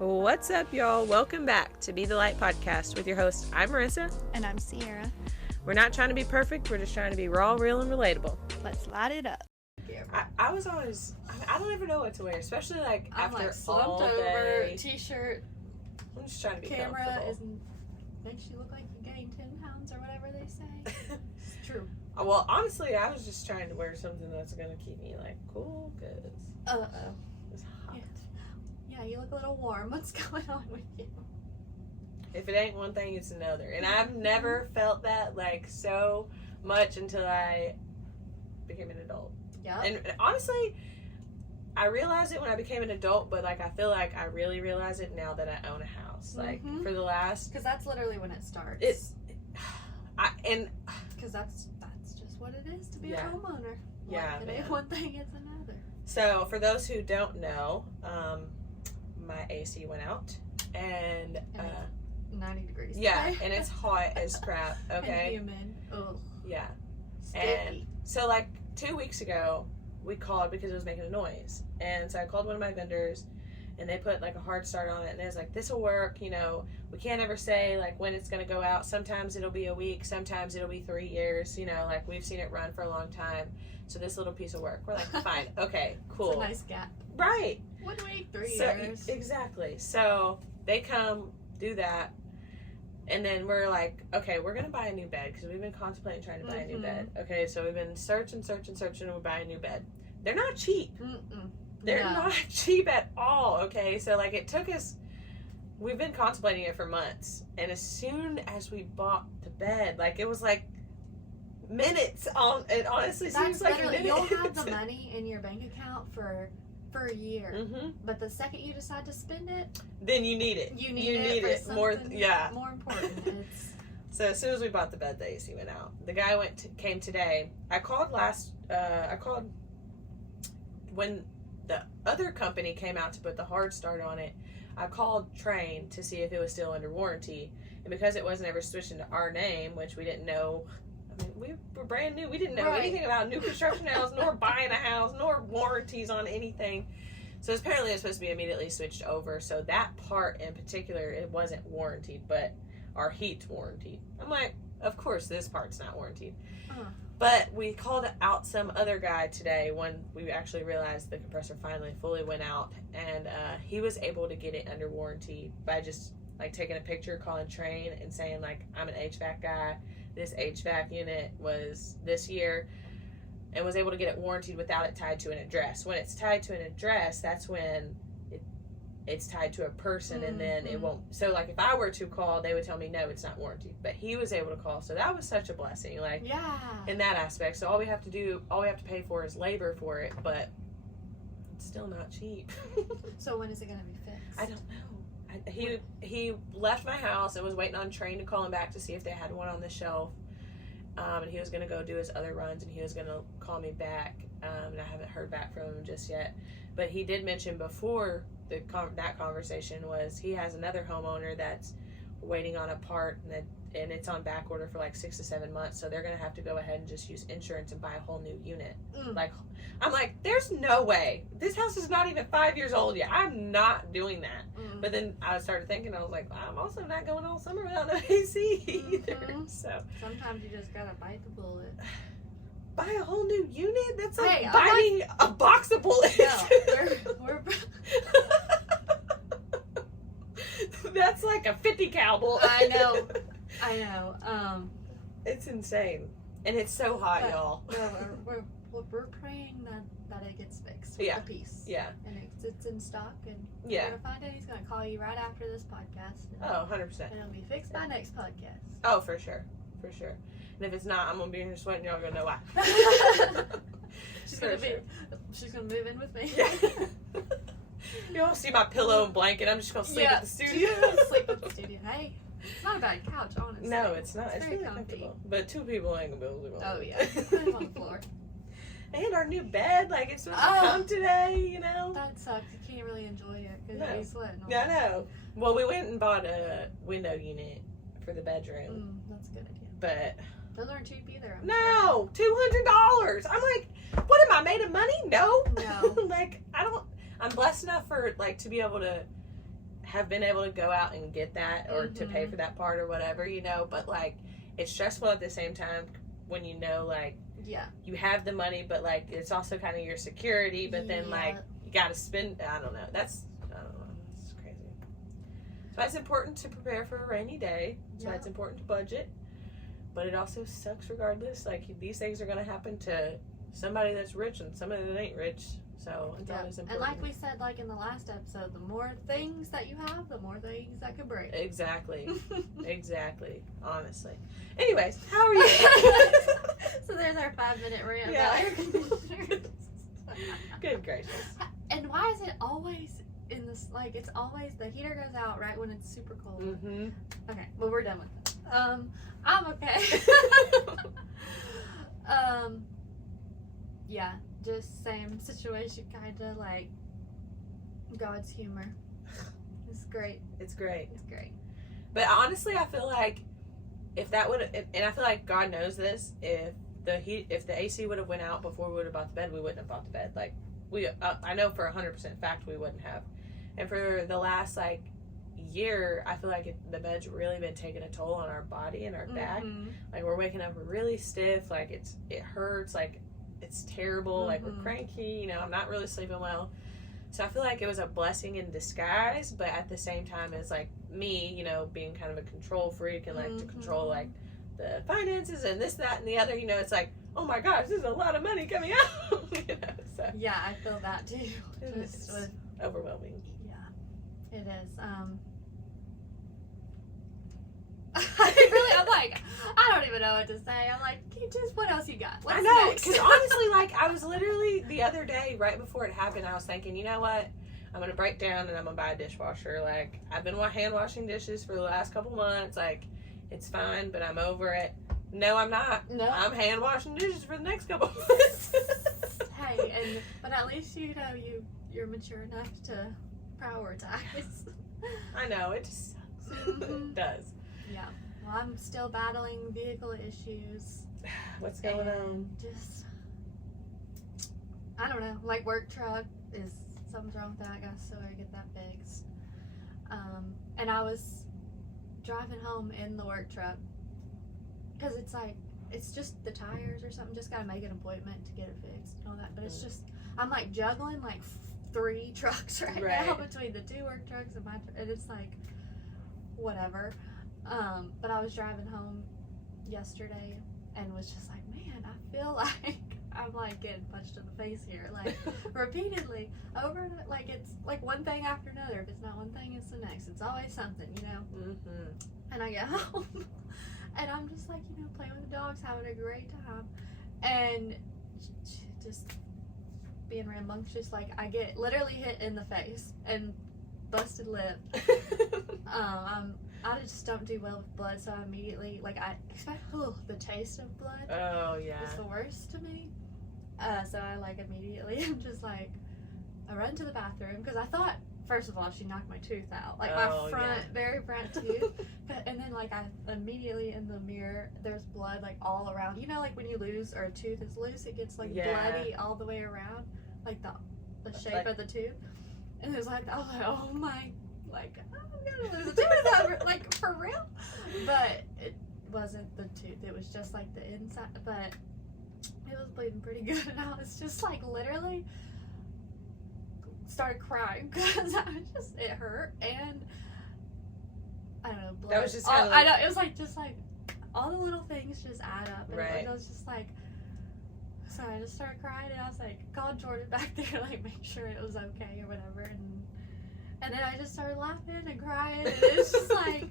What's up, y'all? Welcome back to Be the Light podcast with your host. I'm Marissa. And I'm Sierra. We're not trying to be perfect. We're just trying to be raw, real, and relatable. Let's light it up. I was always, I don't ever know what to wear, especially like I'm after like slumped all over, day. t-shirt, I'm just trying to be camera comfortable. makes you look like you gained 10 pounds or whatever they say. It's true. Well, honestly, I was just trying to wear something that's going to keep me like cool, because it's hot. Yeah, you look a little warm. What's going on with you? If it ain't one thing, it's another. And I've never felt that like so much until I became an adult. Yeah. And honestly, I realized it when I became an adult, but like I feel like I really realize it now that I own a house. Like for the last, because that's literally when it starts. Because that's just what it is to be a homeowner. Yeah, like, it ain't one thing, it's another. So for those who don't know, my AC went out, and 90 degrees. Yeah, and it's hot as crap. Okay. And humid. Ugh. Yeah. Sticky. And so like 2 weeks ago, we called because it was making a noise, and so I called one of my vendors, and they put like a hard start on it, and they was like, "This will work. You know, we can't ever say like when it's gonna go out. Sometimes it'll be a week, sometimes it'll be 3 years. You know, like we've seen it run for a long time. So this little piece of work, we're like, fine, okay, cool. It's a nice gap. Right. 1 week, 3 years. Exactly. So they come do that, and then we're like, okay, we're gonna buy a new bed because we've been contemplating trying to buy a new bed. Okay, so we've been searching, and we buy a new bed. They're not cheap. They're not cheap at all. Okay, so like it took us. We've been contemplating it for months, and as soon as we bought the bed, like it was like minutes on. It honestly seems like minutes. You'll have the money in your bank account for a year, but the second you decide to spend it, then you need it. You need it for more. Yeah, more important. So as soon as we bought the bed, the AC went out. The guy came today. I called when the other company came out to put the hard start on it. I called Train to see if it was still under warranty, and because it wasn't ever switched into our name, which we didn't know. I mean, we were brand new. We didn't know anything about new construction house, nor buying a house, nor warranties on anything. So apparently it's supposed to be immediately switched over. So that part in particular, it wasn't warranted, but our heat's warranted. I'm like, of course this part's not warranted. But we called out some other guy today when we actually realized the compressor finally fully went out, and he was able to get it under warranty by just like taking a picture, calling Train, and saying like, I'm an HVAC guy. This HVAC unit was this year, and was able to get it warranted without it tied to an address. When it's tied to an address, that's when it's tied to a person, and then it won't. So like if I were to call, they would tell me no, it's not warranted. But he was able to call, so that was such a blessing. Like in that aspect. So all we have to pay for is labor for it, but it's still not cheap. So when is it gonna be fixed? I don't know. He left my house and was waiting on Train to call him back to see if they had one on the shelf, and he was going to go do his other runs, and he was going to call me back, and I haven't heard back from him just yet. But he did mention before that conversation was he has another homeowner that's waiting on a part, and it's on back order for like 6 to 7 months, so they're going to have to go ahead and just use insurance and buy a whole new unit. Like, I'm like, there's no way. This house is not even 5 years old yet. I'm not doing that. But then I started thinking, I was like, I'm also not going all summer without no AC either. So sometimes you just gotta bite the bullet. Buy a whole new unit? That's like biting a box of bullets. No, we're that's like a 50 cal bullet. I know. It's insane, and it's so hot, y'all. We're praying that it gets fixed with a piece. Yeah. And it's in stock, and yeah. We're gonna find it. He's gonna call you right after this podcast. Oh, 100%. And it'll be fixed by next podcast. Oh, for sure. And if it's not, I'm gonna be in here sweating. Y'all gonna know why. She's gonna move in with me. Yeah. Y'all see my pillow and blanket. I'm just gonna sleep at the studio. Sleep at the studio. Hey, it's not a bad couch, honestly. No, it's not. It's very really comfy. comfortable. But 2 people ain't gonna be able to live on Oh yeah, put him on the floor. And our new bed, like it's supposed to come today, you know. That sucks. You can't really enjoy it because you're sweating. Yeah, I know. Well, we went and bought a window unit for the bedroom. That's a good idea. But those aren't cheap either. No, $200. I'm like, what am I made of money? No. No. Like I'm blessed enough for like to be able to have been able to go out and get that or to pay for that part or whatever, you know, but like it's stressful at the same time when you know like you have the money, but like it's also kind of your security, but then like you got to spend, I don't know, it's crazy. So it's important to prepare for a rainy day. That's why it's important to budget, but it also sucks regardless. Like these things are going to happen to somebody that's rich and somebody that ain't rich. So it's always important. And like we said, like in the last episode, the more things that you have, the more things that could break. Exactly. Exactly. Honestly. Anyways, how are you? So there's our 5-minute rant. Yeah. Good gracious. And why is it always in this, like, it's always, the heater goes out right when it's super cold. Okay, well, we're done with it. I'm okay. Yeah, just same situation, kind of like God's humor. It's great. It's great. It's great. But honestly, I feel like if that would, and I feel like God knows this, if the AC would have went out before we would have bought the bed, we wouldn't have bought the bed. Like I know for 100% fact we wouldn't have. And for the last like year, I feel like the bed's really been taking a toll on our body and our back. Like we're waking up really stiff. Like it hurts. Like it's terrible. Like we're cranky. You know, I'm not really sleeping well. So I feel like it was a blessing in disguise, but at the same time, it's like me, you know, being kind of a control freak and like to control like the finances and this, that, and the other. You know, it's like, oh my gosh, there's a lot of money coming out. You know, so yeah, I feel that too. It's overwhelming. Yeah, it is. I'm like, I don't even know what to say. I'm like, just what else you got? What's I know, next? because honestly, like, I was literally the other day, right before it happened, I was thinking, you know what? I'm going to break down and I'm going to buy a dishwasher. Like, I've been hand washing dishes for the last couple months. Like, it's fine, but I'm over it. No, I'm not. No. I'm hand washing dishes for the next couple months. Hey, but at least you know you're mature enough to prioritize. I know, it just sucks. It does. Yeah. Well, I'm still battling vehicle issues. What's going on? Just, I don't know. Like work truck is something's wrong with that. I gotta get that fixed. And I was driving home in the work truck because it's like it's just the tires or something. Just gotta make an appointment to get it fixed and all that. But it's just I'm like juggling like 3 trucks right now between the 2 work trucks and my and it's like whatever. But I was driving home yesterday and was just like, man, I feel like I'm like getting punched in the face here, like repeatedly over and like it's like one thing after another. If it's not one thing, it's the next. It's always something, you know. And I get home and I'm just like, you know, playing with the dogs, having a great time, and just being rambunctious. Like I get literally hit in the face and busted lip. I just don't do well with blood, so I immediately, like, I expect, the taste of blood is the worst to me. So I, like, immediately am just, like, I run to the bathroom, because I thought, first of all, she knocked my tooth out. Like, my very front tooth. And then, like, I immediately in the mirror, there's blood, like, all around. You know, like, when you lose, or a tooth is loose, it gets, like, bloody all the way around. Like, the shape of the tooth. And it was like, oh my, like, I'm gonna lose a tooth, like, for real? But it wasn't the tooth, it was just, like, the inside, but it was bleeding pretty good, and I was just, like, literally started crying, because I was just, it hurt, and, I don't know, blood. That was just I know, it was, like, just, like, all the little things just add up, and it was just, like, so I just started crying, and I was, like, called Jordan back there, like, make sure it was okay, or whatever, and then I just started laughing and crying, and it was just like,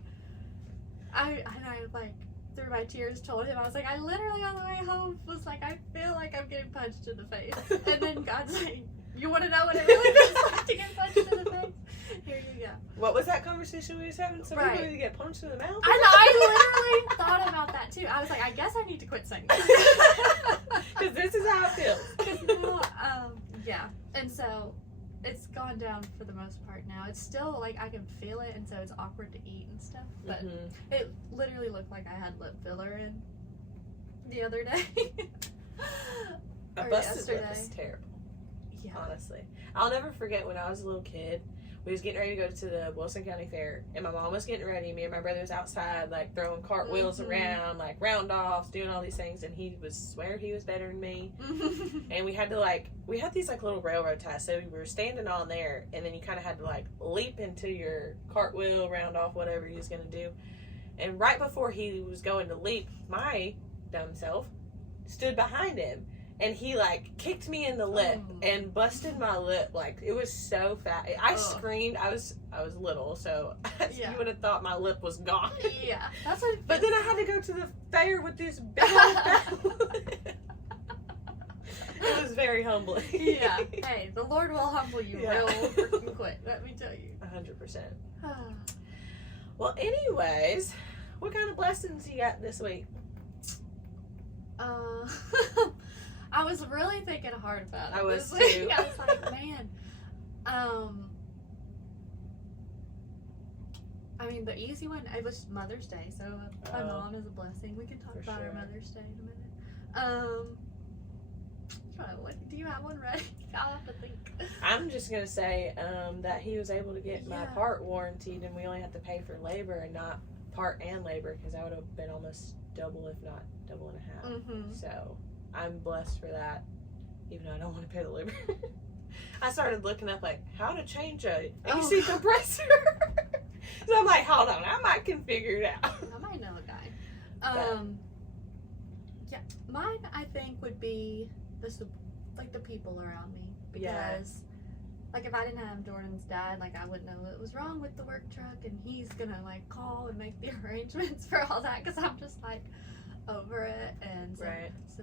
I like, through my tears told him, I was like, I literally on the way home was like, I feel like I'm getting punched in the face. And then God's like, you want to know what it really feels like to get punched in the face? Here you go. What was that conversation we was having? Some people need to get punched in the mouth? I literally thought about that too. I was like, I guess I need to quit saying that. Because this is how it feels. Yeah. And so it's gone down for the most part now. It's still like I can feel it, and so it's awkward to eat and stuff. But it literally looked like I had lip filler in the other day. A busted lip is terrible. Yeah. Honestly, I'll never forget when I was a little kid. we was getting ready to go to the Wilson County Fair, and my mom was getting ready. Me and my brother was outside, like, throwing cartwheels around, like, round-offs, doing all these things, and he was swear he was better than me. And we had to, like, we had these, like, little railroad ties, so we were standing on there, and then you kind of had to, like, leap into your cartwheel, round-off, whatever he was going to do. And right before he was going to leap, my dumb self stood behind him. And he, like, kicked me in the lip and busted my lip. Like, it was so fat. I screamed. I was little, so you would have thought my lip was gone. Yeah. That's what. But then I had to go to the fair with this big old fat lip. It was very humbling. Yeah. Hey, the Lord will humble you real freaking quick. Let me tell you. 100%. Well, anyways, what kind of blessings you got this week? I was really thinking hard about it. I was too. I was like, man. I mean, the easy one, it was Mother's Day, so my mom is a blessing. We can talk about our Mother's Day in a minute. Do you have one ready? I'll have to think. I'm just going to say that he was able to get my part warranted, and we only had to pay for labor and not part and labor, because I would have been almost double, if not double and a half. Mm-hmm. So I'm blessed for that, even though I don't want to pay the labor. I started looking up, like, how to change a AC compressor. So I'm like, hold on, I can figure it out. I might know a guy. Yeah, mine, I think, would be the people around me. Because, like, if I didn't have Jordan's dad, like, I wouldn't know what was wrong with the work truck, and he's gonna, like, call and make the arrangements for all that, because I'm just, like, over it. And so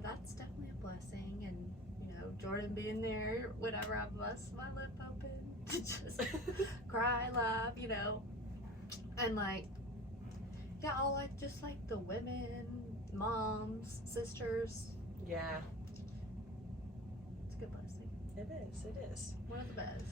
that's definitely a blessing. And, you know, Jordan being there whenever I bust my lip open to just cry, laugh, you know. And, like, all, like, just, like, the women, moms, sisters. Yeah. It's a good blessing. It is. One of the best.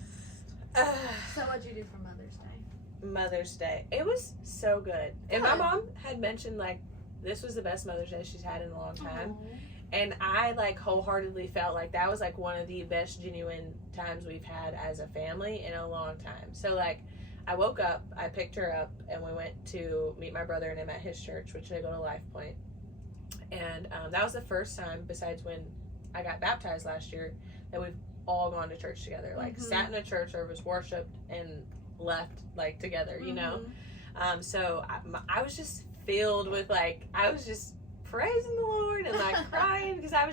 So what'd you do for Mother's Day? Mother's Day. It was so good. And my mom had mentioned, like, this was the best Mother's Day she's had in a long time. Aww. And I, like, wholeheartedly felt like that was, like, one of the best genuine times we've had as a family in a long time. So, like, I woke up, I picked her up, and we went to meet my brother and him at his church, which they go to Life Point. And that was the first time, besides when I got baptized last year, that we've all gone to church together. Like, sat in a church service, worshiped, and left, like, together, you know? So I was just filled with, like, I was just praising the Lord and, like, crying, because I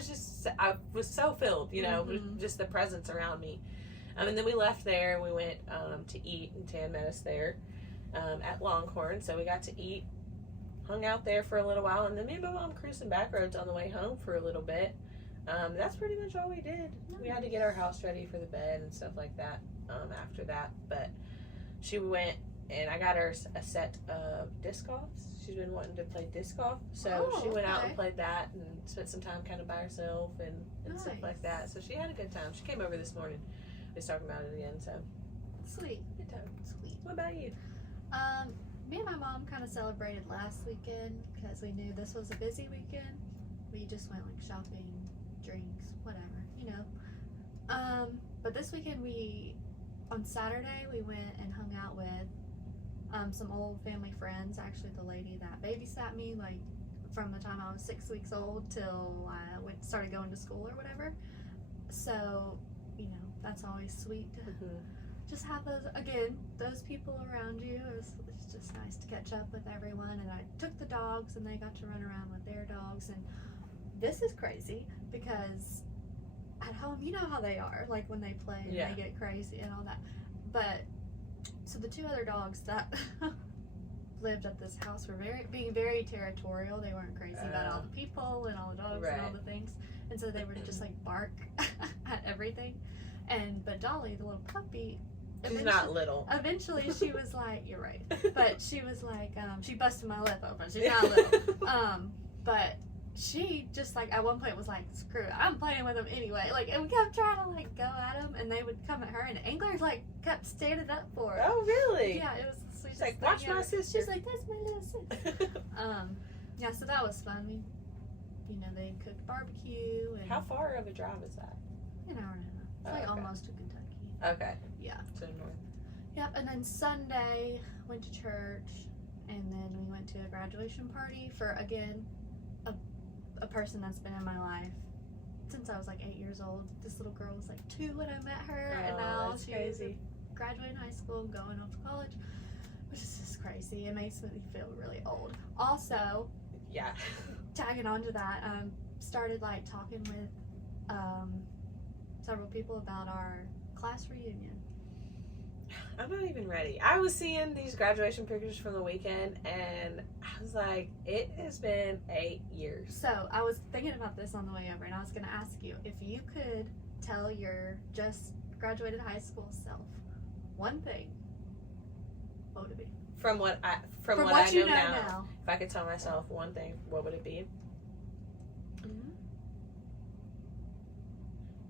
was so filled, you know, with just the presence around me. And then we left there, and we went to eat, and Tan met us there at Longhorn. So we got to eat, hung out there for a little while, and then me and my mom cruising back roads on the way home for a little bit. That's pretty much all we did. We had to get our house ready for the bed and stuff like that after that. But she went, and I got her a set of disc golfs. She's been wanting to play disc golf. So she went out and played that and spent some time kind of by herself and stuff like that. So she had a good time. She came over this morning. We was talking about it again, so. Sweet. Good time. Sweet. What about you? Me and my mom kind of celebrated last weekend because we knew this was a busy weekend. We just went, like, shopping, drinks, whatever, you know. But this weekend on Saturday, we went and hung out with some old family friends. Actually, the lady that babysat me, like, from the time I was 6 weeks old till I started going to school or whatever. So, you know, that's always sweet to just have those people around you. It's just nice to catch up with everyone. And I took the dogs, and they got to run around with their dogs. And this is crazy because at home, you know how they are, like when they play and they get crazy and all that. But so the two other dogs that lived at this house were being very territorial. They weren't crazy about all the people and all the dogs and all the things. And so they would just, like, bark at everything. But Dolly, the little puppy, she's not little. Eventually she was like, you're right, but she was like, she busted my lip open. She's not little. But she just, like, at one point was like, screw it, I'm playing with them anyway. Like, and we kept trying to, like, go at them, and they would come at her, and Anglers, like, kept standing up for her. Oh, really? Yeah, it was the sweetest She's like, thing watch my ever. sister. She's like, that's my little sister. Yeah, so that was fun. We, you know, they cooked barbecue. And how far of a drive is that? An hour and a half. It's like almost to Kentucky. Okay. Yeah. To the north. Yep, and then Sunday, went to church, and then we went to a graduation party for, again, a person that's been in my life since I was like 8 years old. This little girl was like 2 when I met her, and now she's crazy. Graduating high school and going off to college, which is just crazy. It makes me feel really old. Also, Yeah. tagging on to that, started like talking with several people about our class reunion. I'm not even ready. I was seeing these graduation pictures from the weekend, and I was like, it has been 8 years. So I was thinking about this on the way over, and I was going to ask you if you could tell your just graduated high school self one thing, what would it be? From what I know now, if I could tell myself one thing, what would it be? Mm-hmm.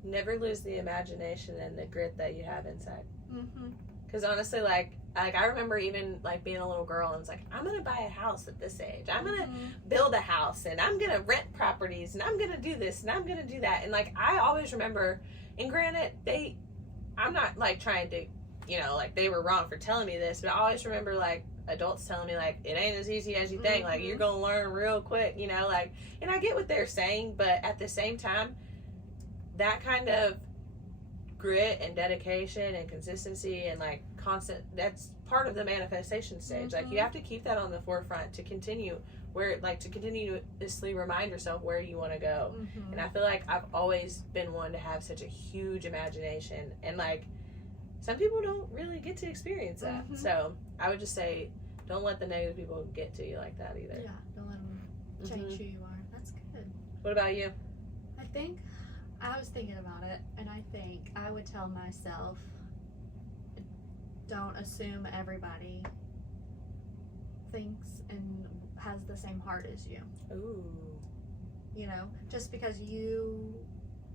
Never lose the imagination and the grit that you have inside. Mm-hmm. Because honestly, like I remember even like being a little girl and it's like, I'm gonna buy a house at this age. I'm gonna build a house and I'm gonna rent properties and I'm gonna do this and I'm gonna do that. And like I always remember, and granted, I'm not like trying to, like they were wrong for telling me this, but I always remember like adults telling me like it ain't as easy as you think. Like you're gonna learn real quick, like, and I get what they're saying, but at the same time, that kind of grit and dedication and consistency and like constant, that's part of the manifestation stage. Like you have to keep that on the forefront to continue to continuously remind yourself where you want to go. And I feel like I've always been one to have such a huge imagination, and like some people don't really get to experience that. So I would just say, don't let the negative people get to you like that either. Yeah, don't let them change who you are. That's good. What about you? I was thinking about it, and I think I would tell myself, don't assume everybody thinks and has the same heart as you. Ooh. Just because you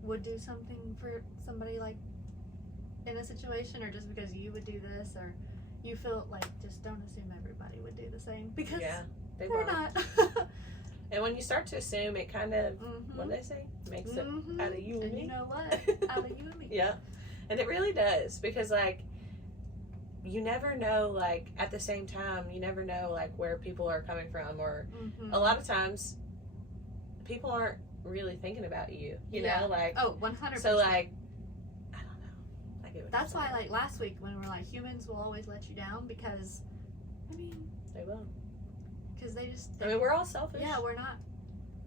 would do something for somebody like in a situation, or just because you would do this, or you feel like, just don't assume everybody would do the same, because they're not. And when you start to assume, it kind of, what do they say? Makes it out of you and me. You know what? Out of you and me. Yeah. And it really does, because like, you never know, like, at the same time, you never know, like, where people are coming from, or a lot of times, people aren't really thinking about you, you know, like, 100%. So, like, I don't know. I get what That's why, like, last week, when we're like, humans will always let you down, because, they will. Because they just... we're all selfish. Yeah,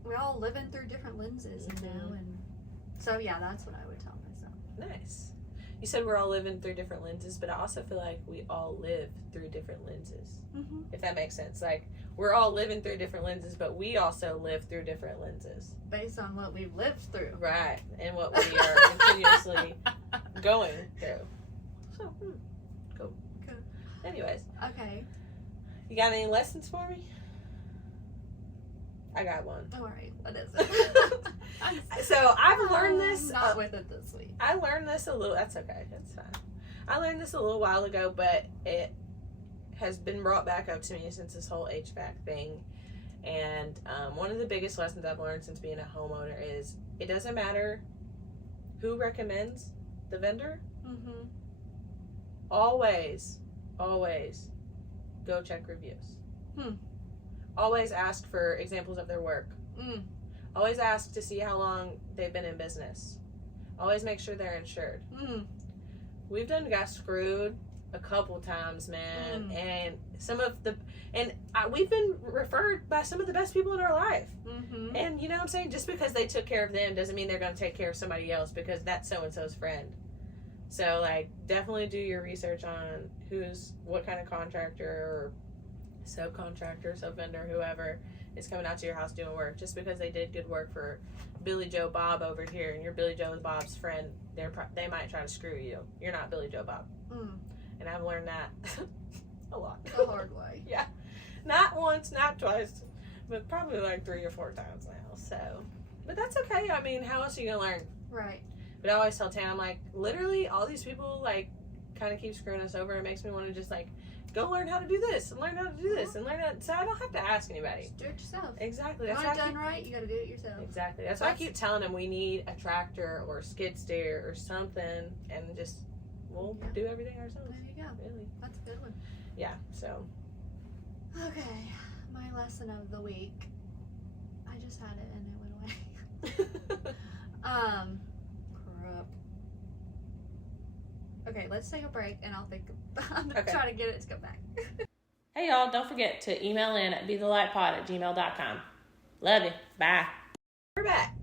we're all living through different lenses, and so, yeah, that's what I would tell myself. Nice. You said we're all living through different lenses, but I also feel like we all live through different lenses, if that makes sense. Like, we're all living through different lenses, but we also live through different lenses. Based on what we've lived through. Right, and what we are continuously going through. So, cool. Anyways. Okay. You got any lessons for me? I got one. All right, what is it? So I've learned this. Not with it this week. I learned this a little. That's okay. That's fine. I learned this a little while ago, but it has been brought back up to me since this whole HVAC thing. And one of the biggest lessons I've learned since being a homeowner is it doesn't matter who recommends the vendor. Always go check reviews. Always ask for examples of their work. Always ask to see how long they've been in business. Always make sure they're insured. We've got screwed a couple times, man, and we've been referred by some of the best people in our life. And you know what I'm saying? Just because they took care of them doesn't mean they're going to take care of somebody else, because that's so-and-so's friend. So, like, definitely do your research on what kind of contractor or subcontractor, sub-vendor, whoever is coming out to your house doing work. Just because they did good work for Billy Joe Bob over here and you're Billy Joe Bob's friend, they might try to screw you. You're not Billy Joe Bob. And I've learned that a lot. The hard way. Yeah. Not once, not twice, but probably like 3 or 4 times now. So, but that's okay. I mean, how else are you going to learn? Right. But I always tell Tam, I'm like, literally all these people like kind of keep screwing us over. It makes me want to just like go learn how to do this and learn how to do this and learn how to, so I don't have to ask anybody. Just do it yourself. Exactly. That's why done right, you got to do it yourself. Exactly. That's why I keep telling them we need a tractor or a skid steer or something, and just we'll do everything ourselves. There you go. Really. That's a good one. Yeah, so. Okay, my lesson of the week. I just had it and it went away. Crap. Okay, let's take a break and I'll think. I'm gonna try to get it to go back. Hey y'all, don't forget to email in at bethelightpod@gmail.com. Love you. Bye. We're back.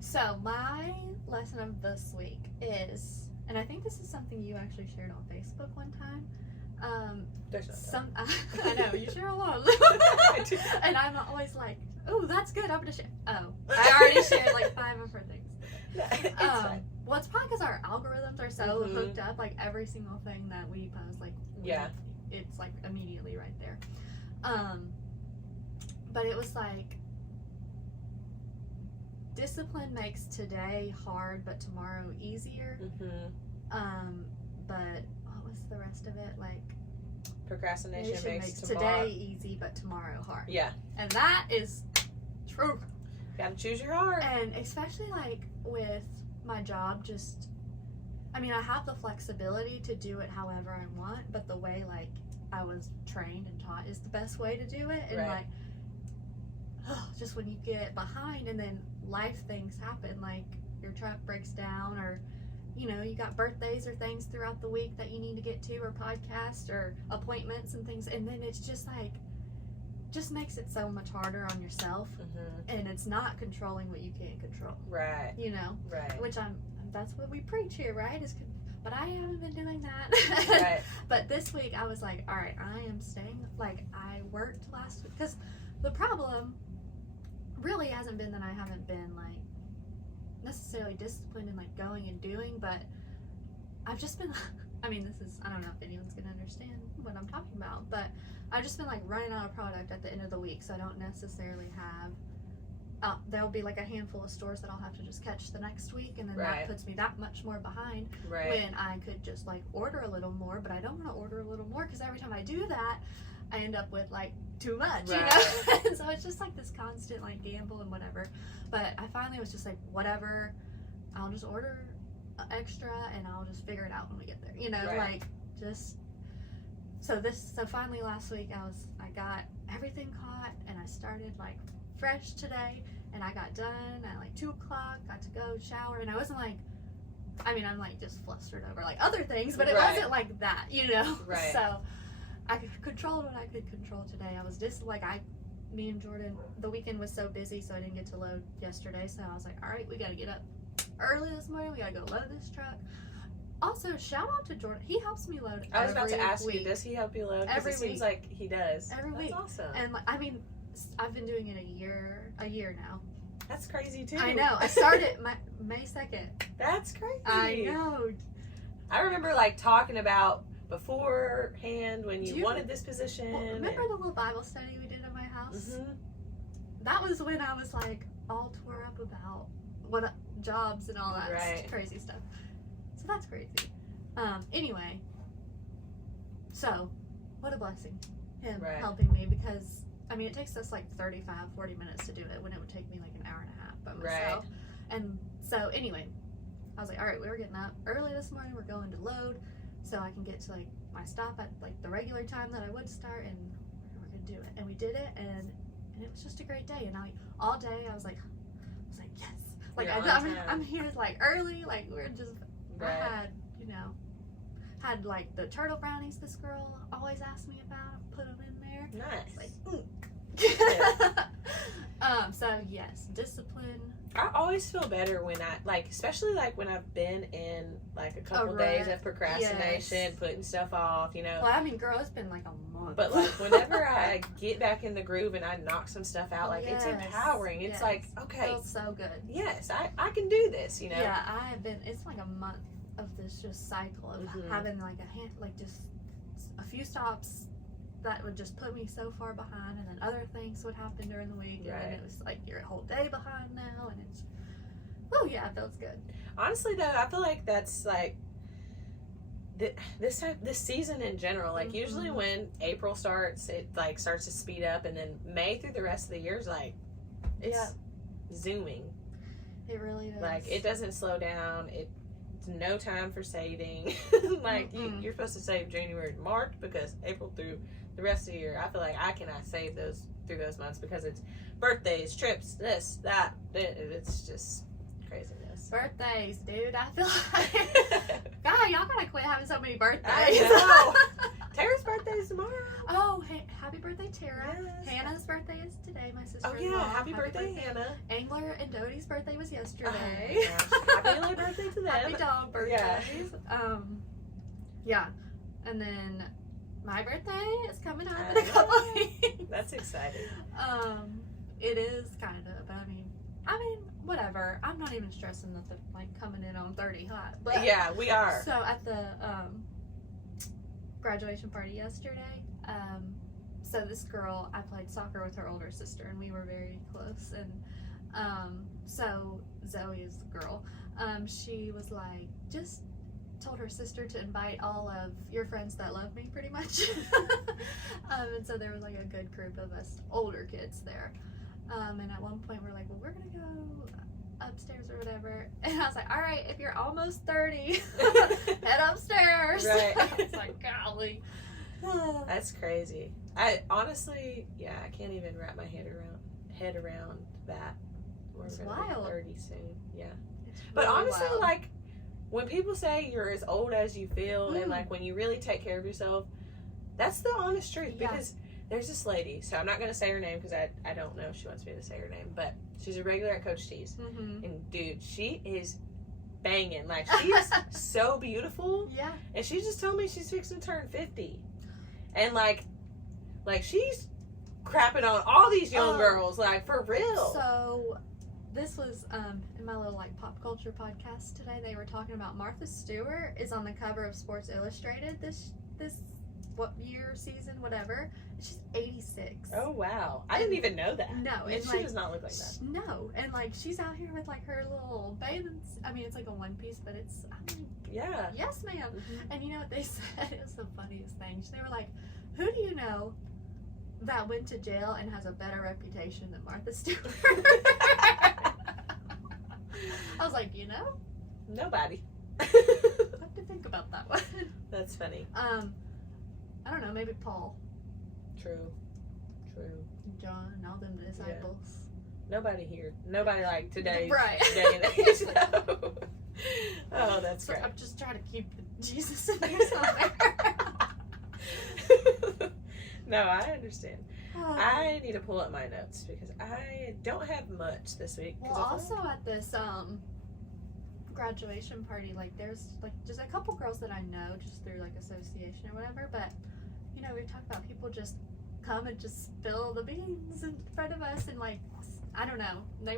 So my lesson of this week is, and I think this is something you actually shared on Facebook one time. There's no I know, you share a lot. And I'm always like, oh, that's good, I'm gonna share. Oh, I already shared like 5 of her things. Well, it's probably because our algorithms are so hooked up, like every single thing that we post, like it's like immediately right there. But it was like, discipline makes today hard but tomorrow easier. But what was the rest of it? Like, procrastination makes today easy but tomorrow hard. Yeah. And that is true. Gotta choose your heart. And especially like with my job, just, I mean, I have the flexibility to do it however I want, but the way like I was trained and taught is the best way to do it. And like, just when you get behind and then life things happen, like your truck breaks down, or you know, you got birthdays or things throughout the week that you need to get to, or podcasts or appointments and things, and then it's just like, just makes it so much harder on yourself. And it's not controlling what you can't control, right? You know, right? Which that's what we preach here, right? But I haven't been doing that. Right. But this week I was like, all right, I am staying. Like, I worked last week because the problem really hasn't been that I haven't been like necessarily disciplined and like going and doing, but I've just been, I mean, I don't know if anyone's gonna understand what I'm talking about, but I've just been like running out of product at the end of the week, so I don't necessarily have, there'll be like a handful of stores that I'll have to just catch the next week, and then that puts me that much more behind, when I could just like order a little more. But I don't want to order a little more because every time I do that, I end up with like too much, you know? And so it's just like this constant like gamble and whatever. But I finally was just like, whatever, I'll just order extra and I'll just figure it out when we get there, you know? Like, just, so finally last week I got everything caught, and I started like fresh today, and I got done at like 2 o'clock, got to go shower, and I wasn't like, I mean, I'm like just flustered over like other things, but it wasn't like that, you know? So I controlled what I could control today. I was just like, me and Jordan, the weekend was so busy, so I didn't get to load yesterday, so I was like, all right, we gotta get up early this morning, we gotta go load this truck. Also, shout out to Jordan. He helps me load every week. I was about to ask you, does he help you load? Because it seems like he does. Every week. That's awesome. And I mean, I've been doing it a year now. That's crazy too. I know. I started May 2nd. That's crazy. I know. I remember like talking about beforehand when you wanted this position. Well, remember the little Bible study we did at my house? That was when I was like all tore up about what jobs and all that crazy stuff. So that's crazy. Anyway, so what a blessing, him helping me, because I mean, it takes us like 35-40 minutes to do it when it would take me like an hour and a half by myself. And so anyway, I was like, all right, we were getting up early this morning, we're going to load so I can get to like my stop at like the regular time that I would start, and we're gonna do it. And we did it, and it was just a great day. And all day I was like yes, like I'm here like early, like we're just I had, you know, like the turtle brownies this girl always asked me about, put them in there. Nice. Like, so yes, discipline. I always feel better when I like, especially like when I've been in like a couple days of procrastination, putting stuff off, you know. Well, I mean, girl, it's been like a month. But like whenever I get back in the groove and I knock some stuff out, like it's empowering. It's like, okay, it feels so good. Yes, I can do this, you know. Yeah, it's like a month of this just cycle of having like just a few stops that would just put me so far behind, and then other things would happen during the week, and then it was like you're a whole day behind now, and it's it feels good. Honestly though, I feel like that's like this season in general, like usually when April starts, it like starts to speed up, and then May through the rest of the year is like it's zooming. It really does. Like it doesn't slow down. It's no time for saving. Like, you're supposed to save January to March, because April through the rest of the year, I feel like I cannot save those through those months, because it's birthdays, trips, this, that. It's just craziness. Birthdays, dude. I feel like, God, y'all gotta quit having so many birthdays. I know. Tara's birthday is tomorrow. Oh, happy birthday, Tara. Yes. Hannah's birthday is today, my sister. Oh yeah, happy birthday, Hannah. Angler and Dodie's birthday was yesterday. Oh, happy early birthday to them. Happy dog birthdays. Yeah. Yeah. And then my birthday is coming up in a couple weeks. That's exciting. It is kind of, but I mean, whatever. I'm not even stressing that they're like coming in on 30 hot. But yeah, we are. So at the graduation party yesterday, so this girl, I played soccer with her older sister, and we were very close. And so Zoe is the girl. She was like, just told her sister to invite all of your friends that love me, pretty much. And so there was like a good group of us older kids there. And at one point we're like, well, we're gonna go upstairs or whatever. And I was like, all right, if you're almost 30, head upstairs. Right. It's like, golly. That's crazy. I honestly, I can't even wrap my head around that. It's We're gonna be wild. 30 soon. Yeah. It's But really honestly, wild. like, when people say you're as old as you feel, and like when you really take care of yourself, that's the honest truth. Yeah. Because there's this lady, so I'm not going to say her name because I don't know if she wants me to say her name, but she's a regular at Coach T's. And dude, she is banging. Like, she's so beautiful. Yeah. And she just told me she's fixing to turn 50. And like she's crapping on all these young girls, like, for real. So this was in my little like pop culture podcast today. They were talking about Martha Stewart is on the cover of Sports Illustrated this what year, season, whatever. She's 86. Oh wow, I didn't even know that. No, and she like, does not look like that. No, and like she's out here with like her little bathing. I mean, it's like a one piece, but it's. I mean, Yeah. yes, ma'am. Mm-hmm. And you know what they said? It was the funniest thing. They were like, "Who do you know that went to jail and has a better reputation than Martha Stewart?" I was like, you know, Nobody. I have to think about that one. That's funny. I don't know, maybe Paul, True. John, and all them disciples. Nobody here. Nobody like today's Right. day and age. No. Oh, that's So great. I'm just trying to keep Jesus in there somewhere. No, I understand. I need to pull up my notes because I don't have much this week. Well, also at this graduation party, like there's like just a couple girls that I know just through like association or whatever, but you know, we talk about people just come and just spill the beans in front of us, and like, I don't know, I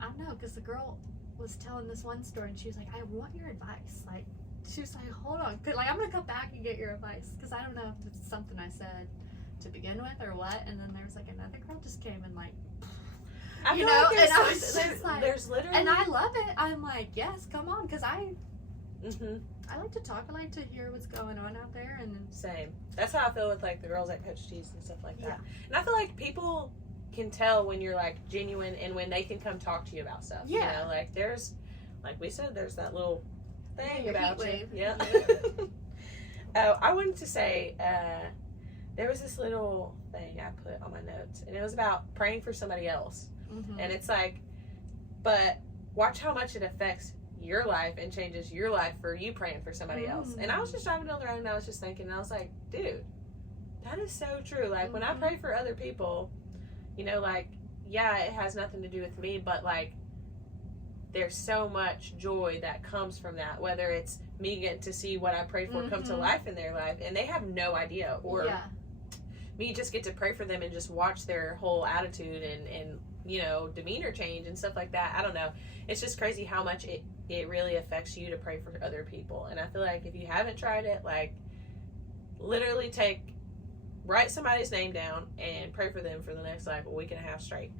don't know, because the girl was telling this one story and she was like, I want your advice. Like, she was like, hold on, like, I'm gonna come back and get your advice, because I don't know if it's something I said to begin with or what. And then there's like another girl just came and like, I you feel know, like and I was just like, there's literally, and I love it. I'm like, yes, come on, because I like to talk. I like to hear what's going on out there. And Same. That's how I feel with like the girls at Coach T's and stuff like Yeah. that. And I feel like people can tell when you're like genuine and when they can come talk to you about stuff. Yeah. You know, like there's, like we said, there's that little thing your about heat you. wave. Yeah. Oh, I wanted to say, there was this little thing I put on my notes, and it was about praying for somebody else. And it's like, but watch how much it affects your life and changes your life for you praying for somebody else. And I was just driving down the road and I was just thinking, and I was like, dude, that is so true. Like, when I pray for other people, you know, like, yeah, it has nothing to do with me, but like, there's so much joy that comes from that, whether it's me getting to see what I prayed for come to life in their life, and they have no idea, or me just get to pray for them and just watch their whole attitude and you know, demeanor change and stuff like that. I don't know. It's just crazy how much it really affects you to pray for other people. And I feel like if you haven't tried it, like, literally write somebody's name down and pray for them for the next like a week and a half straight.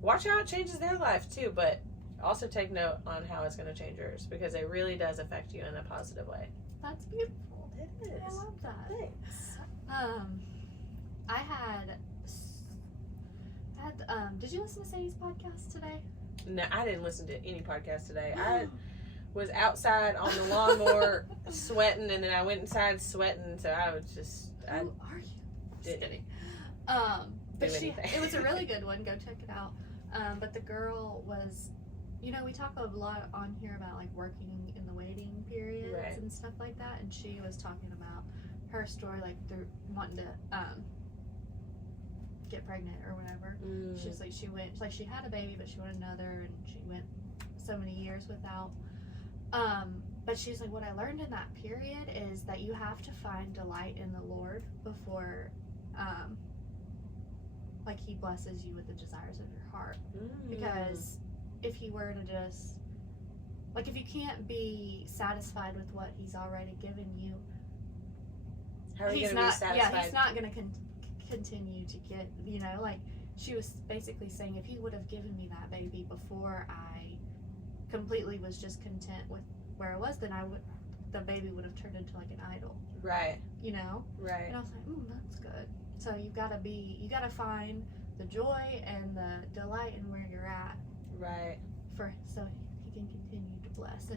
Watch how it changes their life too, but also take note on how it's going to change yours, because it really does affect you in a positive way. That's beautiful. It is. I love that. Thanks. I had did you listen to Sadie's podcast today? No, I didn't listen to any podcast today. was outside on the lawnmower sweating, and then I went inside sweating, so I was just... Who are you? Just kidding. do But anything. it was a really good one. Go check it out. But the girl was, you know, we talk a lot on here about like working in the waiting periods Right. and stuff like that, and she was talking about her story, like through wanting to get pregnant or whatever. She was like, she went, like she had a baby, but she wanted another, and she went so many years without. But she's like, what I learned in that period is that you have to find delight in the Lord before, like he blesses you with the desires of your heart. Because if he were to just, like if you can't be satisfied with what he's already given you, How are you he's going to not, be satisfied? yeah, he's not going to continue to get, you know, like she was basically saying, if he would have given me that baby before I completely was just content with where I was, then the baby would have turned into like an idol. Right. You know? Right. And I was like, that's good. So you gotta find the joy and the delight in where you're at. Right. So he can continue to bless.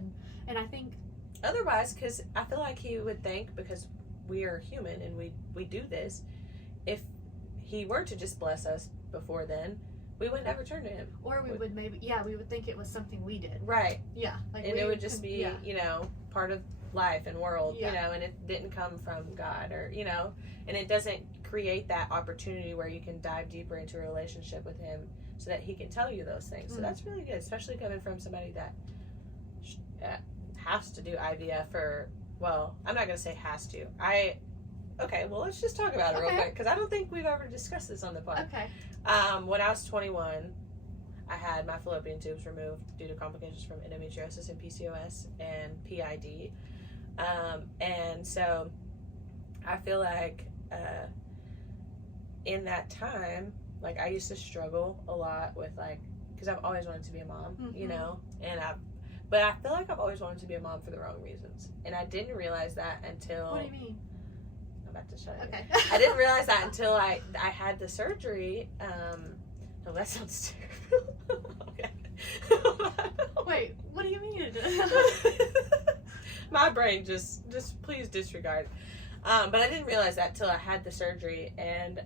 And I think Otherwise, because I feel like he would think, because we are human and we do this, if he were to just bless us before then, we would never turn to him. or we would maybe, we would think it was something we did. Right. Yeah. Like And we it would just be, you know, part of life and world, Yeah. you know, and it didn't come from God, or, you know, and it doesn't create that opportunity where you can dive deeper into a relationship with him so that he can tell you those things. So that's really good, especially coming from somebody that has to do IVF for, well, I'm not going to say has to. Okay, well, let's just talk about it real Okay. quick, because I don't think we've ever discussed this on the pod. Okay. When I was 21, I had my fallopian tubes removed due to complications from endometriosis and PCOS and PID. And so I feel like in that time, like I used to struggle a lot with like, because I've always wanted to be a mom, you know, but I feel like I've always wanted to be a mom for the wrong reasons. And I didn't realize that until... What do you mean? I'm about to show you. Okay. I didn't realize that until I had the surgery. Oh, that sounds terrible. Okay. Wait, what do you mean? My brain just please disregard. But I didn't realize that till I had the surgery, and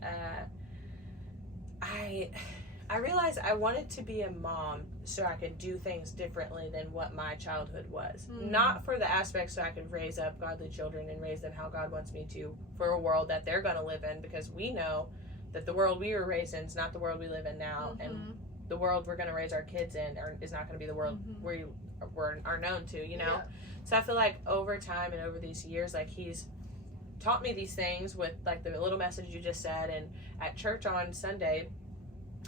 I realized I wanted to be a mom so I could do things differently than what my childhood was. Not for the aspect so I could raise up godly children and raise them how God wants me to, for a world that they're going to live in, because we know that the world we were raised in is not the world we live in now, and the world we're going to raise our kids in is not going to be the world we are known to, you know? Yeah. So I feel like over time and over these years, like he's taught me these things with like the little message you just said, and at church on Sunday,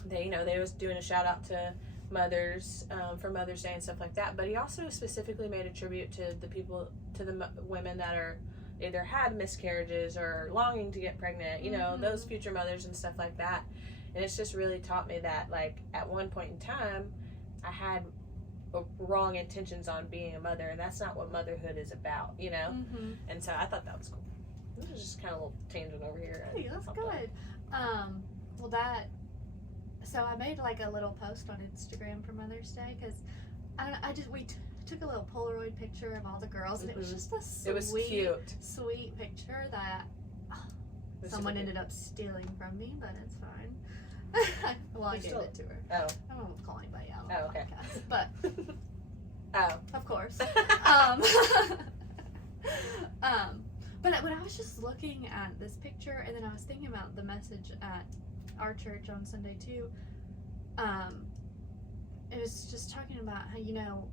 they was doing a shout out to mothers for Mother's Day and stuff like that. But he also specifically made a tribute to the women that are either had miscarriages or longing to get pregnant, you know, those future mothers and stuff like that. And it's just really taught me that, like, at one point in time, I had wrong intentions on being a mother, and that's not what motherhood is about, you know? And so I thought that was cool. This is just kind of a little tangent over here. Hey, that's good. So I made like a little post on Instagram for Mother's Day, because we took a little Polaroid picture of all the girls, and it was just a sweet, it was cute. Sweet picture that someone ended up stealing from me, but it's fine. Well, I gave it to her. Oh. I won't call anybody out on Oh, the okay. podcast, but of course. But when I was just looking at this picture, and then I was thinking about the message at our church on Sunday too, it was just talking about how, you know,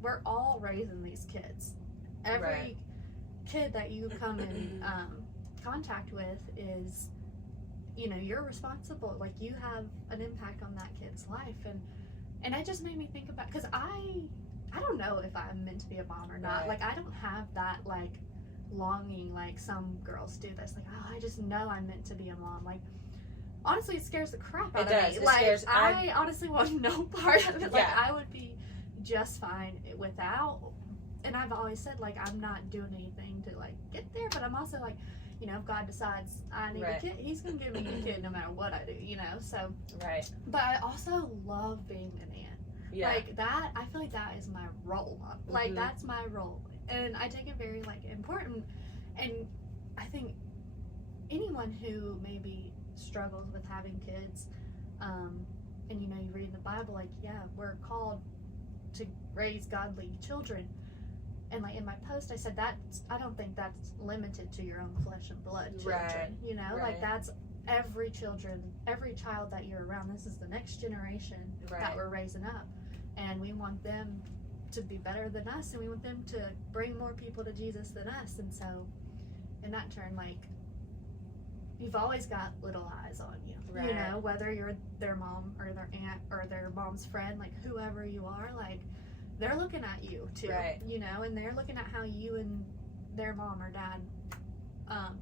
we're all raising these kids. Every kid that you come in contact with is, you know, you're responsible. Like, you have an impact on that kid's life, and it just made me think about, because I don't know if I'm meant to be a mom or not. Like, I don't have that like longing like some girls do. That's like, oh, I just know I'm meant to be a mom. Like, honestly, it scares the crap out of me. It like, scares. I honestly want no part of it. Like, Yeah. I would be just fine without. And I've always said, like, I'm not doing anything to like get there, but I'm also like, you know, if God decides I need a kid, He's gonna give me a kid no matter what I do, you know. So, but I also love being an aunt. Yeah. Like that, I feel like that is my role. Like that's my role. And I take it very like important. And I think anyone who maybe struggles with having kids, and you know, you read in the Bible, like, yeah, we're called to raise godly children. And like in my post, I said that I don't think that's limited to your own flesh and blood children. Right. You know, like that's every child that you're around. This is the next generation that we're raising up, and we want them to be better than us, and we want them to bring more people to Jesus than us. And so, in that turn, like, you've always got little eyes on you. Right. You know, whether you're their mom or their aunt or their mom's friend, like whoever you are, like they're looking at you too. Right. You know, and they're looking at how you and their mom or dad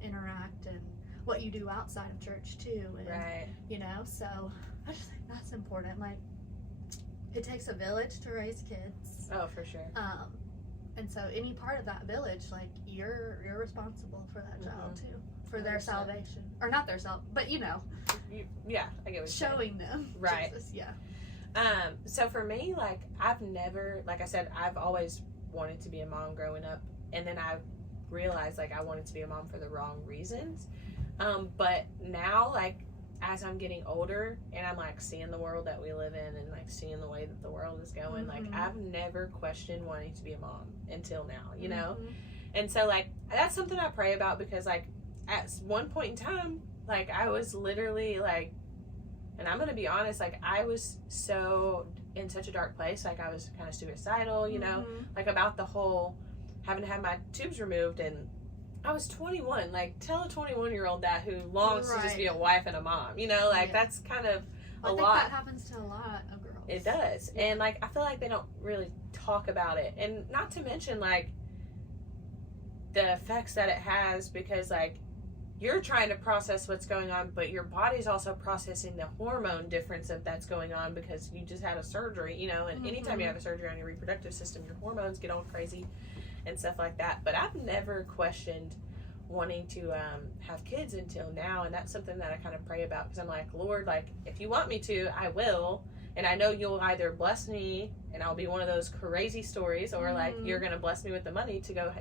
interact, and what you do outside of church too. And, you know, so I just think that's important. Like, it takes a village to raise kids. Oh, for sure. And so any part of that village, like, you're responsible for that child too, for their 100%. salvation, or not their but you know, yeah, I get what you're showing them Jesus, yeah. So for me, like, I've never, like I said, I've always wanted to be a mom growing up, and then I realized, like, I wanted to be a mom for the wrong reasons. But now, like, as I'm getting older and I'm like seeing the world that we live in and like seeing the way that the world is going, like, I've never questioned wanting to be a mom until now, you know? And so, like, that's something I pray about, because, like, at one point in time, like, I was literally like, and I'm gonna be honest, like, I was so in such a dark place, like, I was kind of suicidal, you know, like, about the whole having to have my tubes removed. And I was 21. Like, tell a 21-year-old that who longs to just be a wife and a mom, you know, like, that's kind of a lot. I think that happens to a lot of girls. It does. And, like, I feel like they don't really talk about it, and not to mention, like, the effects that it has, because, like, you're trying to process what's going on, but your body's also processing the hormone difference that's going on, because you just had a surgery, you know, and anytime you have a surgery on your reproductive system, your hormones get all crazy and stuff like that. But I've never questioned wanting to have kids until now, and that's something that I kind of pray about, because I'm like, Lord, like, if you want me to, I will, and I know you'll either bless me and I'll be one of those crazy stories, or like, you're gonna bless me with the money to go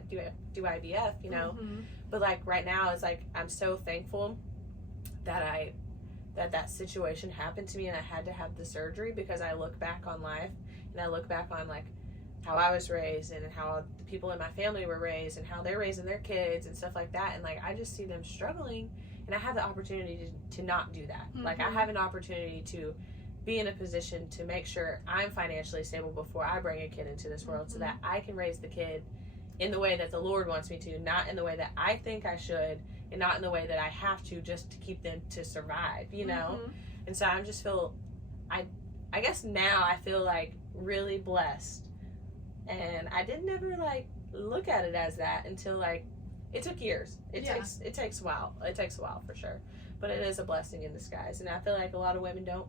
do IVF, you know. But, like, right now, it's like, I'm so thankful that that situation happened to me and I had to have the surgery, because I look back on life and I look back on, like, how I was raised and how the people in my family were raised and how they're raising their kids and stuff like that. And, like, I just see them struggling, and I have the opportunity to not do that. Like, I have an opportunity to be in a position to make sure I'm financially stable before I bring a kid into this world, so that I can raise the kid in the way that the Lord wants me to, not in the way that I think I should, and not in the way that I have to just to keep them to survive, you know? And so I just feel, I guess now I feel, like, really blessed. And I didn't ever, like, look at it as that until, like, it took years. It takes a while. It takes a while for sure. But it is a blessing in disguise. And I feel like a lot of women don't.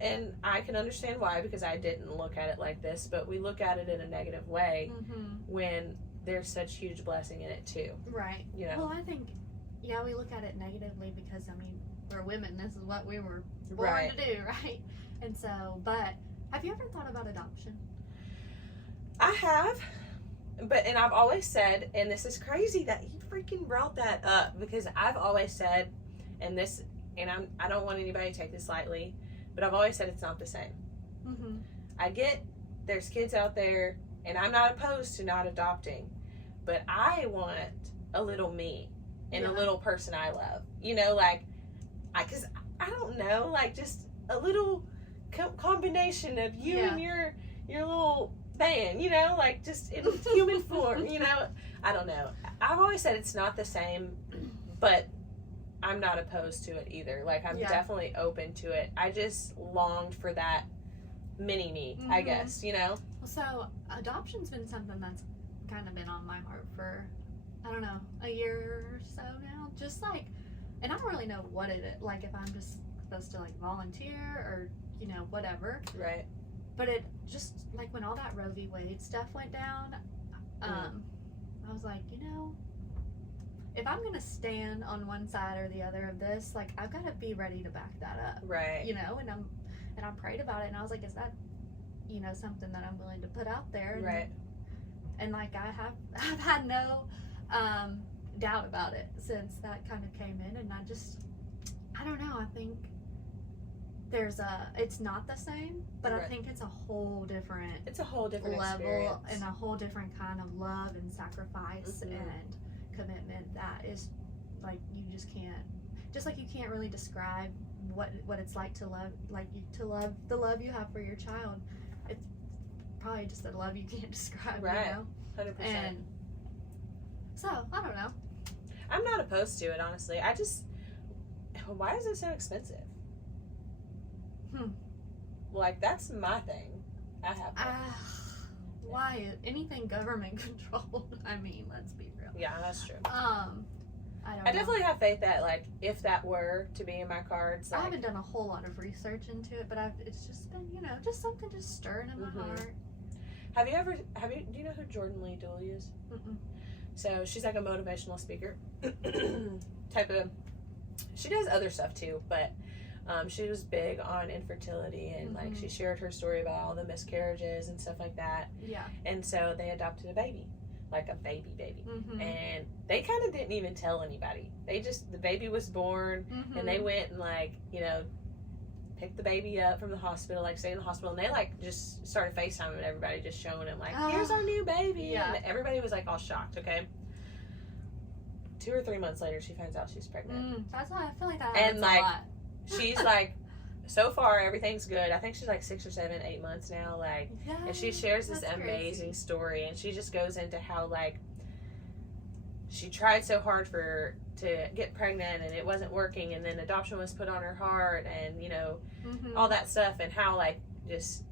And I can understand why, because I didn't look at it like this, but we look at it in a negative way when there's such huge blessing in it too. Right. You know? Well, I think, yeah, we look at it negatively because, I mean, we're women. This is what we were born to do, right? And so, but have you ever thought about adoption? I have, and I've always said, and this is crazy that you freaking brought that up, because I've always said, and I don't want anybody to take this lightly, but I've always said it's not the same. I get there's kids out there, and I'm not opposed to not adopting, but I want a little me and a little person I love. You know, like, because I don't know, like, just a little combination of you and your little man, you know, like, just in human form, you know. I don't know. I've always said it's not the same, but I'm not opposed to it either. Like, I'm definitely open to it. I just longed for that mini me, I guess, you know? So, adoption's been something that's kind of been on my heart for, I don't know, a year or so now. Just, like, and I don't really know what it is, like, if I'm just supposed to, like, volunteer or, you know, whatever. Right. But it just, like, when all that Roe v. Wade stuff went down, I was like, you know, if I'm gonna stand on one side or the other of this, like, I've got to be ready to back that up. Right. You know, and I prayed about it, and I was like, is that you know, something that I'm willing to put out there. And, Right. And like I've had no doubt about it since that kind of came in, and I don't know. I think it's not the same, but I think it's a whole different. It's a whole different level experience. and a whole different kind of love and sacrifice and commitment that is like you just can't. Just like you can't really describe what it's like to love, the love you have for your child. It's probably just a love you can't describe, right? You know? 100%. And so I don't know. I'm not opposed to it, honestly. Why is it so expensive? Like, that's my thing. I have why anything government controlled? I mean, let's be real. Yeah, that's true. I definitely have faith that, like, if that were to be in my cards, like, I haven't done a whole lot of research into it, but it's just been, you know, just something just stirring in my heart. Do you know who Jordan Lee Dooley is? Mm-mm. So she's like a motivational speaker type of. She does other stuff too, but she was big on infertility and like she shared her story about all the miscarriages and stuff like that. Yeah. And so they adopted a baby, like a baby, and they kind of didn't even tell anybody. The baby was born, and they went and like, you know, picked the baby up from the hospital, like stayed in the hospital, and they like just started FaceTiming everybody, just showing them like, here's our new baby. Yeah. And everybody was like all shocked. Okay. 2 or 3 months later, she finds out she's pregnant. That's why I feel like that and happens like a lot. she's like, so far everything's good. I think she's like 6 or 7, 8 months now. Like, and she shares this amazing story, and she just goes into how like she tried so hard to get pregnant and it wasn't working, and then adoption was put on her heart, and you know all that stuff, and how like just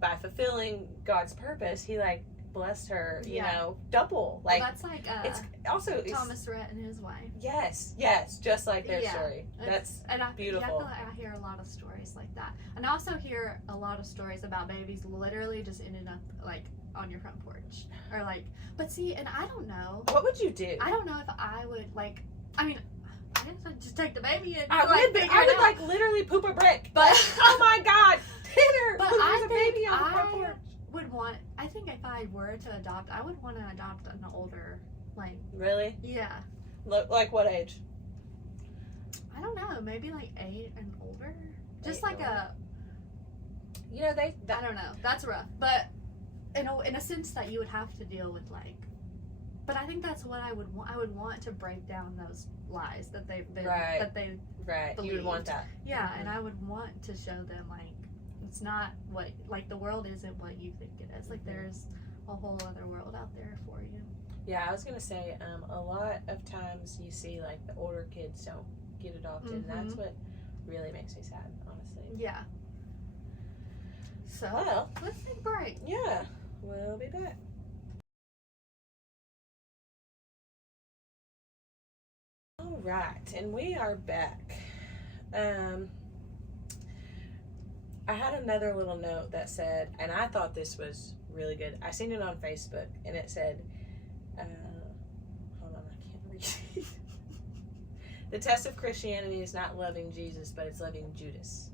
by fulfilling God's purpose, he like blessed her, you know, double. Like, well, that's like it's also Thomas Rhett and his wife. Yes, just like their story. That's beautiful. I feel like I hear a lot of stories like that, and I also hear a lot of stories about babies literally just ending up like on your front porch, or like. But see, and I don't know. What would you do? I don't know if I would like. I mean, I guess I'd just take the baby and I would like literally poop a brick. But oh my God, dinner. But there's a baby on the front porch. I think if I were to adopt, I would want to adopt an older, like. Really? Yeah. Like what age? I don't know. Maybe like 8 and older. Just 8 like a. You know I don't know. That's rough, but in a sense that you would have to deal with like. But I think that's what I would want. I would want to break down those lies that they've been that they. Right. Believed. You would want that. Yeah, and I would want to show them like. It's not what, like, the world isn't what you think it is. Like, there's a whole other world out there for you. Yeah, I was going to say, a lot of times you see, like, the older kids don't get adopted, and that's what really makes me sad, honestly. Yeah. So, well, let's take a break. Yeah, we'll be back. All right, and we are back. I had another little note that said, and I thought this was really good. I seen it on Facebook, and it said, hold on, I can't read. The test of Christianity is not loving Jesus, but it's loving Judas.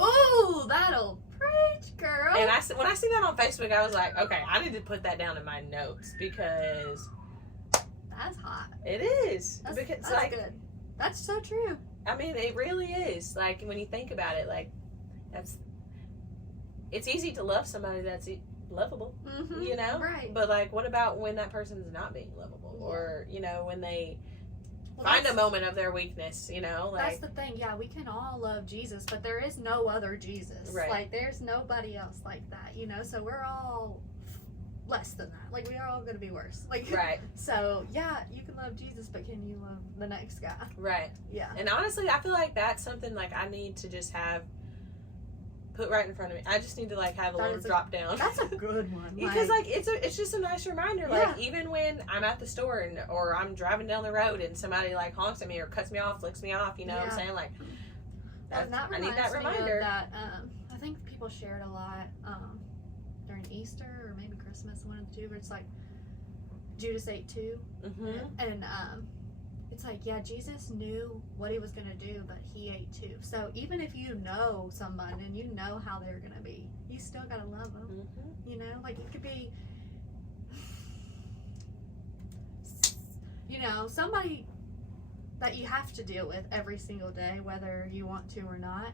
Ooh, that'll preach, girl. And when I see that on Facebook, I was like, okay, I need to put that down in my notes, because that's hot. It is. That's like, good. That's so true. I mean, it really is. Like, when you think about it, like, it's easy to love somebody that's lovable, you know? Right. But, like, what about when that person's not being lovable? Yeah. Or, you know, when they find a moment of their weakness, you know? Like, that's the thing. Yeah, we can all love Jesus, but there is no other Jesus. Right. Like, there's nobody else like that, you know? So we're all less than that. Like, we are all going to be worse. Like, right. So, yeah, you can love Jesus, but can you love the next guy? Right. Yeah. And honestly, I feel like that's something, like, I need to just have put right in front of me. I just need to like have a little drop down. That's a good one. Because like it's just a nice reminder. Yeah. Like even when I'm at the store or I'm driving down the road and somebody like honks at me or cuts me off, flicks me off, you know what I'm saying? Like I need that reminder. That I think people shared a lot during Easter or maybe Christmas, one of the two, where it's like Judas ate too. Mm-hmm. And it's like, yeah, Jesus knew what he was going to do, but he ate too. So even if you know someone and you know how they're going to be, you still got to love them. Mm-hmm. You know, like it could be, you know, somebody that you have to deal with every single day, whether you want to or not.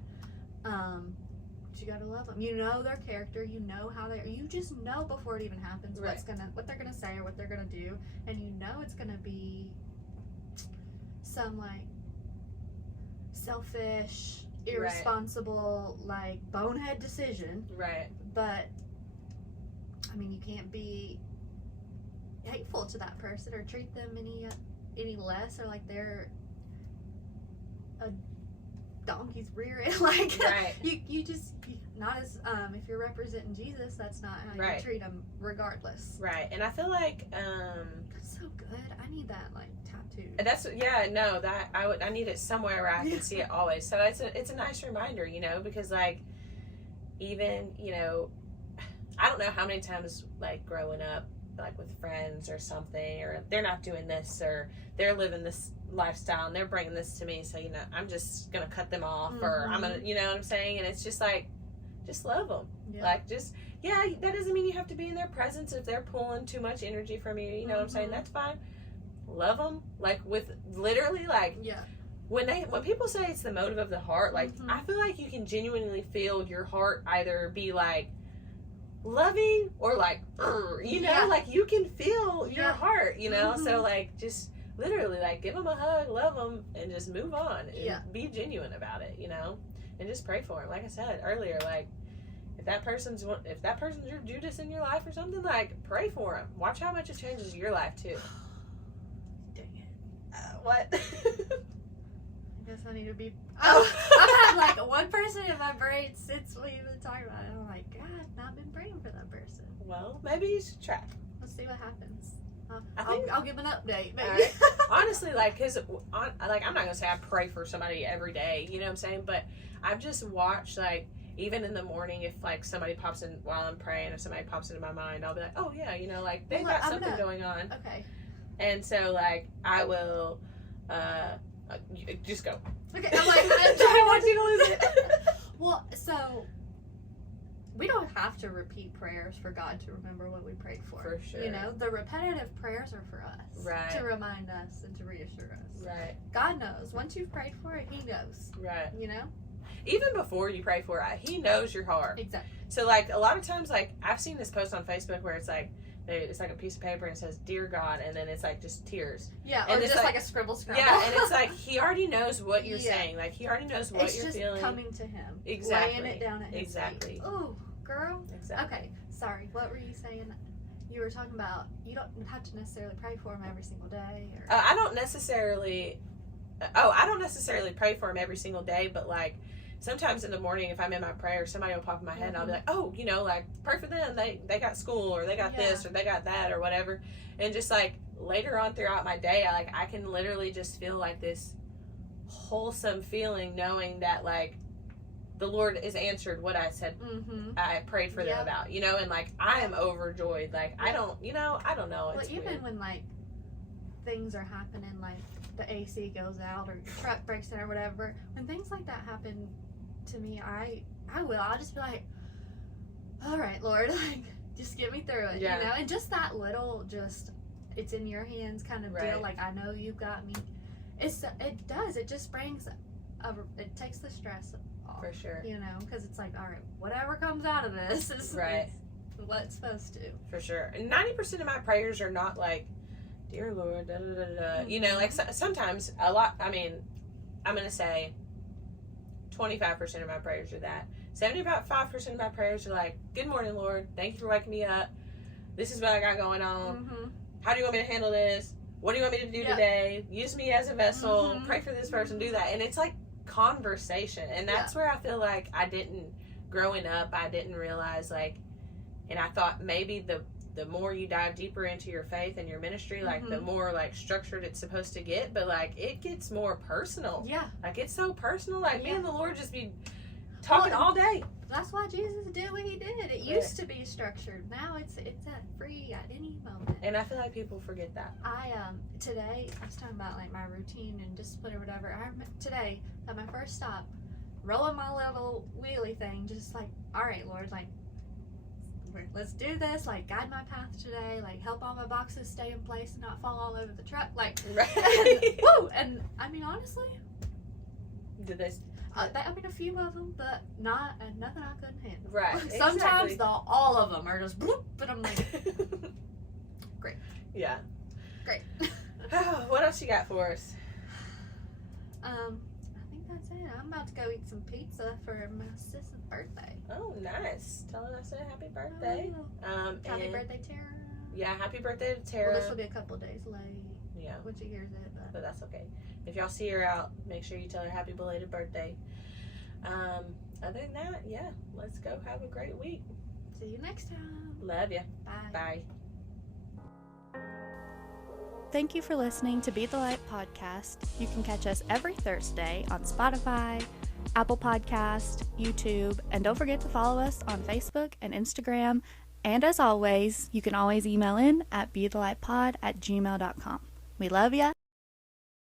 But you got to love them. You know their character. You know how they. You just know before it even happens Right. what they're gonna say or what they're gonna do, and you know it's gonna be some like selfish, irresponsible, like bonehead decision. Right. But I mean, you can't be hateful to that person or treat them any less, or like they're a donkey's rear end. Like Right. you just not as if you're representing Jesus, that's not how Right. you treat them, regardless. Right. And I feel like That's so good. I need that like tattooed. that's that I need it somewhere where I can see it always. So it's a nice reminder, you know, because like even, you know, I don't know how many times like growing up like with friends or something, or they're not doing this, or they're living this lifestyle and they're bringing this to me, so you know I'm just gonna cut them off, or I'm gonna, you know what I'm saying, and it's just like, just love them. Yeah. Like just that doesn't mean you have to be in their presence if they're pulling too much energy from you, you know what I'm saying, that's fine. Love them, like with literally like Yeah. when people say it's the motive of the heart, like I feel like you can genuinely feel your heart either be like loving or like you know, like you can feel your heart, you know. So like just literally like give them a hug, love them, and just move on and be genuine about it, you know, and just pray for them. Like I said earlier, like if that person's your Judas in your life or something, like pray for them. Watch how much it changes your life too. Dang it. What? I guess I need to be. I've had like one person in my brain since we've been talking about it. I'm like, God, not been praying for that person. Well, maybe you should try. Let's see what happens. I'll give an update, maybe. Right. Honestly, like, cause like I'm not gonna say I pray for somebody every day, you know what I'm saying? But I've just watched, like, even in the morning, if like somebody pops in while I'm praying, if somebody pops into my mind, I'll be like, oh yeah, you know, like they've got something going on. Okay. And so like I will, just go. Okay, I'm like, I'm trying not to lose it. Well, so we don't have to repeat prayers for God to remember what we prayed for. For sure. You know, the repetitive prayers are for us. Right. To remind us and to reassure us. Right. God knows. Once you've prayed for it, He knows. Right. You know? Even before you pray for it, He knows your heart. Exactly. So like a lot of times, like I've seen this post on Facebook where it's like a piece of paper and it says "Dear God," and then it's like just tears. Yeah, and or it's just like a scribble. Yeah, and it's like He already knows what you're saying. Like He already knows what you're feeling. It's just coming to Him. Exactly. Laying it down at His feet. Ooh, girl. Exactly. Okay, sorry. What were you saying? You were talking about you don't have to necessarily pray for Him every single day. Or... I don't necessarily pray for Him every single day, but like sometimes in the morning, if I'm in my prayer, somebody will pop in my head and I'll be like, oh, you know, like pray for them. They got school, or they got this, or they got that, or whatever. And just like later on throughout my day, I can literally just feel like this wholesome feeling knowing that like the Lord has answered what I said I prayed for them about, you know, and like I am overjoyed. Like I don't know. Well, it's even weird. when like things are happening, like the AC goes out or your truck breaks down or whatever, when things like that happen to me, I'll just be like, all right, Lord, like just get me through it, you know. And just that little, just it's in your hands kind of deal. Like I know you've got me. It just brings it takes the stress off, for sure, you know, because it's like, all right, whatever comes out of this is what's supposed to. For sure. And 90% of my prayers are not like, dear Lord, da da da da. You know, like sometimes a lot. I mean, I'm gonna say 25% of my prayers are that. 75% of my prayers are like, good morning, Lord. Thank you for waking me up. This is what I got going on. How do you want me to handle this? What do you want me to do today? Use me as a vessel. Pray for this person. Do that. And it's like conversation. And that's where I feel like growing up, I didn't realize, like, and I thought maybe the more you dive deeper into your faith and your ministry, like the more like structured it's supposed to get, but like it gets more personal. Yeah. Like it's so personal. Like me and the Lord just be talking all day. That's why Jesus did what he did. It used to be structured. Now it's at free at any moment. And I feel like people forget that. Today I was talking about like my routine and discipline or whatever. Today at my first stop, rolling my little wheelie thing, just like, all right, Lord, like, let's do this. Like, guide my path today. Like, help all my boxes stay in place and not fall all over the truck. Like, right. woo! And I mean, honestly, Did they? a few of them, but nothing I couldn't handle. Right. Sometimes all of them are just bloop, but I'm like, great. Yeah. Great. What else you got for us? I think that's it. I'm about to go eat some pizza for my sister's birthday. Oh, nice. Tell her I said happy birthday. Happy birthday, Tara. Yeah, happy birthday to Tara. Well, this will be a couple of days late. Yeah. When she hears it, But that's okay. If y'all see her out, make sure you tell her happy belated birthday. Other than that, yeah, let's go have a great week. See you next time. Love ya. Bye. Bye. Thank you for listening to Be the Light podcast. You can catch us every Thursday on Spotify, Apple Podcast, YouTube, and don't forget to follow us on Facebook and Instagram. And as always, you can always email in at bethelightpod@gmail.com. We love ya.